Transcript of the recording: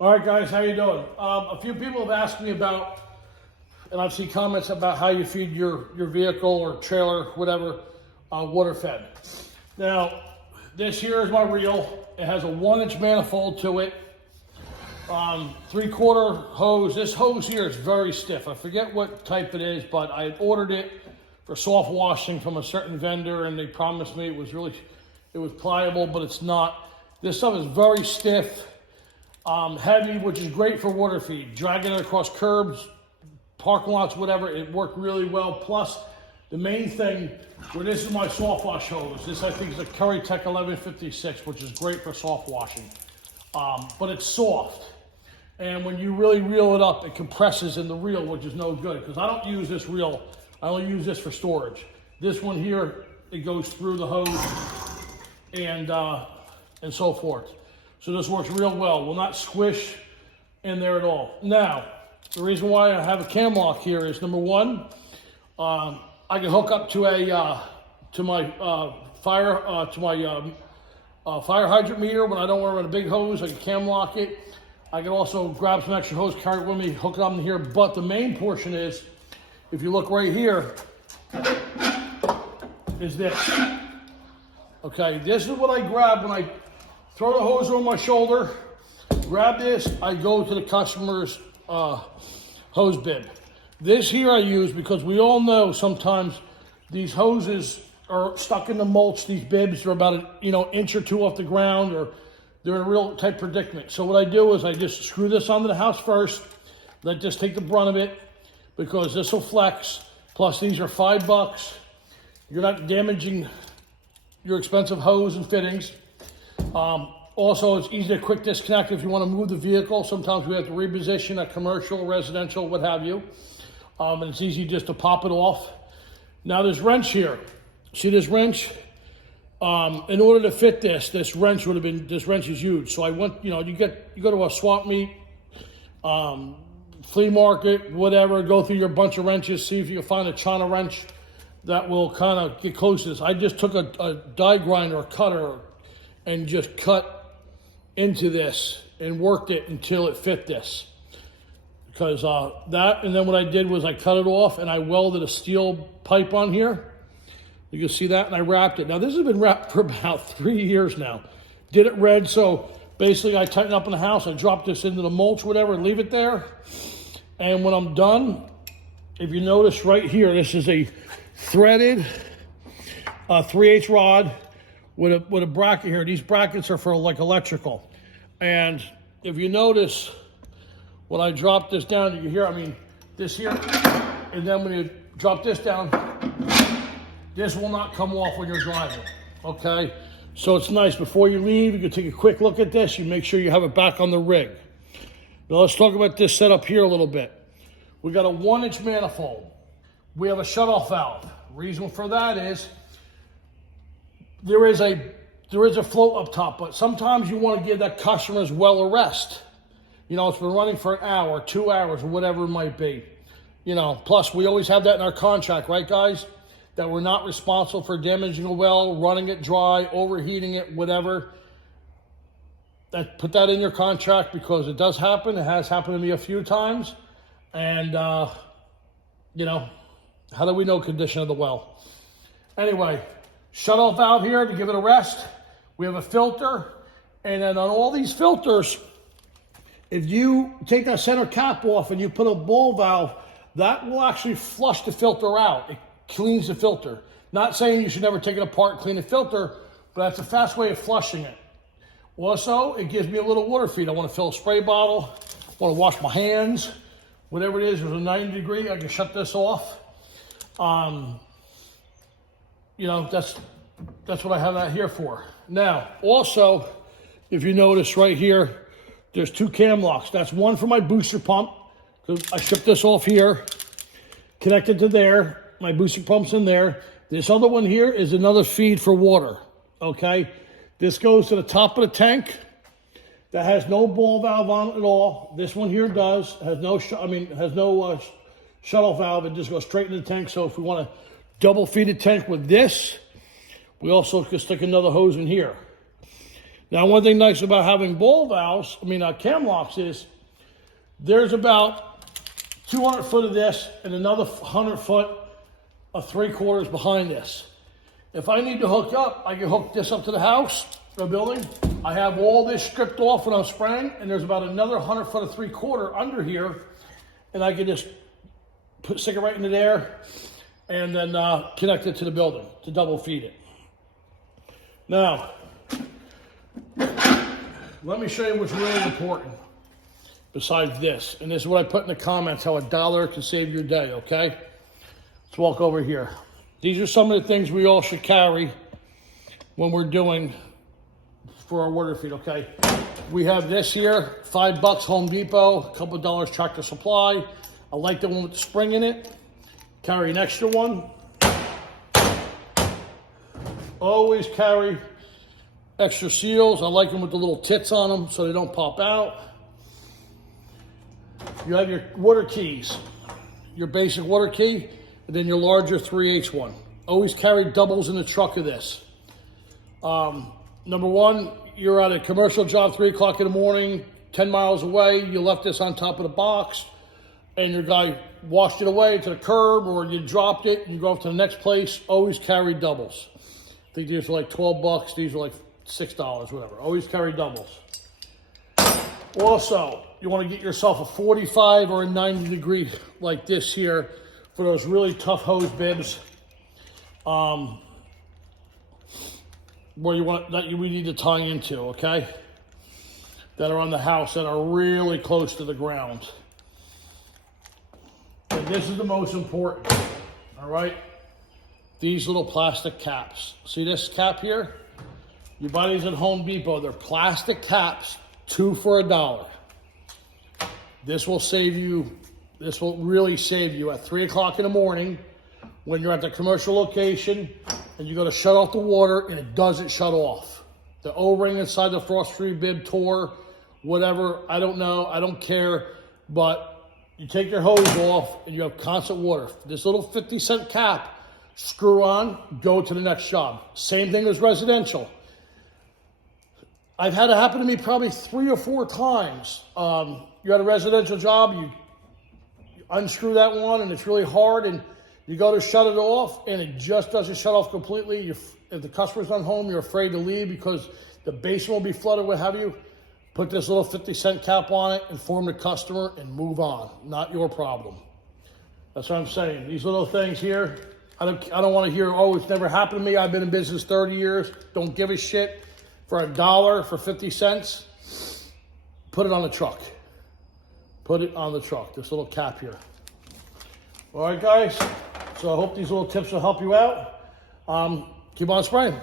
All right, guys, how you doing? A few people have asked me about, and I've seen comments about how you feed your vehicle or trailer, whatever, water fed. Now, this here is my reel. It has a 1-inch manifold to it. 3/4 hose. This hose here is very stiff. I forget what type it is, but I ordered it for soft washing from a certain vendor, and they promised me it was pliable, but it's not. This stuff is very stiff. Heavy, which is great for water feed. Dragging it across curbs, parking lots, whatever, it worked really well. Plus, the main thing, this is my soft wash hose. This, I think, is a Curry Tech 1156, which is great for soft washing. But it's soft. And when you really reel it up, it compresses in the reel, which is no good. Because I don't use this reel. I only use this for storage. This one here, it goes through the hose and so forth. So this works real well. Will not squish in there at all. Now, the reason why I have a cam lock here is, number one, I can hook up to my fire hydrant meter when I don't want to run a big hose. I can cam lock it. I can also grab some extra hose, carry it with me, hook it up in here. But the main portion is, if you look right here, is this. Okay, this is what I grab when I throw the hose over my shoulder, grab this, I go to the customer's hose bib. This here I use because we all know sometimes these hoses are stuck in the mulch. These bibs are about an inch or two off the ground, or they're in a real tight predicament. So what I do is I just screw this onto the house first, let this take the brunt of it, because this will flex. Plus these are $5. You're not damaging your expensive hose and fittings. Also, it's easy to quick disconnect if you want to move the vehicle. Sometimes we have to reposition a commercial, residential, what have you. And it's easy just to pop it off. Now this wrench here, see this wrench? In order to fit this wrench is huge. So I went, you go to a swap meet, flea market, whatever, go through your bunch of wrenches, see if you can find a China wrench that will kind of get close to this. I just took a die grinder, a cutter, and just cut into this and worked it until it fit this. Because and then what I did was I cut it off and I welded a steel pipe on here. You can see that, and I wrapped it. Now this has been wrapped for about 3 years now. Did it red, so basically I tighten up in the house, I drop this into the mulch, whatever, and leave it there. And when I'm done, if you notice right here, this is a threaded 3/8 rod with a bracket here. These brackets are for like electrical. And if you notice, when I drop this down, you can hear, this here, and then when you drop this down, this will not come off when you're driving, okay? So it's nice. Before you leave, you can take a quick look at this. You make sure you have it back on the rig. Now let's talk about this setup here a little bit. We got a 1-inch manifold. We have a shutoff valve. Reason for that is, there is a float up top, but sometimes you want to give that customer as well a rest. It's been running for an hour, 2 hours, or whatever it might be. Plus we always have that in our contract, right guys? That we're not responsible for damaging a well, running it dry, overheating it, whatever. Put that in your contract, because it does happen. It has happened to me a few times. And, how do we know condition of the well? Anyway, shutoff valve here to give it a rest. We have a filter, and then on all these filters, if you take that center cap off and you put a ball valve, that will actually flush the filter out. It cleans the filter. Not saying you should never take it apart and clean the filter, but that's a fast way of flushing it. Also, it gives me a little water feed. I want to fill a spray bottle, I want to wash my hands, whatever it is. There's a 90 degree, I can shut this off. That's what I have that here for. Now, also, if you notice right here, there's 2 cam locks. That's one for my booster pump, because I shipped this off here, connected to there. My booster pump's in there. This other one here is another feed for water, okay? This goes to the top of the tank. That has no ball valve on it at all. This one here does. Has no shuttle valve. It just goes straight in the tank. So if we want to double feed the tank with this, we also could stick another hose in here. Now, one thing nice about having ball valves, cam locks, is there's about 200 foot of this and another 100 foot of 3/4 behind this. If I need to hook up, I can hook this up to the house, the building. I have all this stripped off when I'm spraying, and there's about another 100 foot of 3/4 under here, and I can just stick it right into there and then connect it to the building to double feed it. Now, let me show you what's really important besides this. And this is what I put in the comments, how $1 can save your day, okay? Let's walk over here. These are some of the things we all should carry when we're doing for our water feed, okay? We have this here, $5 Home Depot, a couple of dollars Tractor Supply. I like the one with the spring in it. Carry an extra one. Always carry extra seals. I like them with the little tits on them so they don't pop out. You have your water keys, your basic water key, and then your larger 3/8 one. Always carry doubles in the truck of this. Number one, you're at a commercial job, 3 o'clock in the morning, 10 miles away, you left this on top of the box, and your guy washed it away to the curb, or you dropped it, and you go off to the next place. Always carry doubles. I think these are like $12, these are like $6, whatever. Always carry doubles. Also, you want to get yourself a 45 or a 90 degree like this here for those really tough hose bibs. Where we need to tie into, okay? That are on the house that are really close to the ground. And this is the most important, all right? These little plastic caps. See this cap here? You buy these at Home Depot. They're plastic caps, 2 for $1. This will save you, this will really save you at 3 o'clock in the morning when you're at the commercial location and you go to shut off the water and it doesn't shut off. The O-ring inside the frost-free bib tore, whatever, I don't know, I don't care, but you take your hose off and you have constant water. This little 50-cent cap, screw on, go to the next job. Same thing as residential. I've had it happen to me probably 3 or 4 times. You're at a residential job, you unscrew that one and it's really hard, and you go to shut it off and it just doesn't shut off completely. If the customer's not home, you're afraid to leave because the basement will be flooded, what have you. Put this little 50-cent cap on it, inform the customer, and move on. Not your problem. That's what I'm saying. These little things here, I don't want to hear, oh, it's never happened to me. I've been in business 30 years. Don't give a shit. For $1, for 50 cents, put it on the truck. Put it on the truck, this little cap here. All right, guys. So I hope these little tips will help you out. Keep on spraying.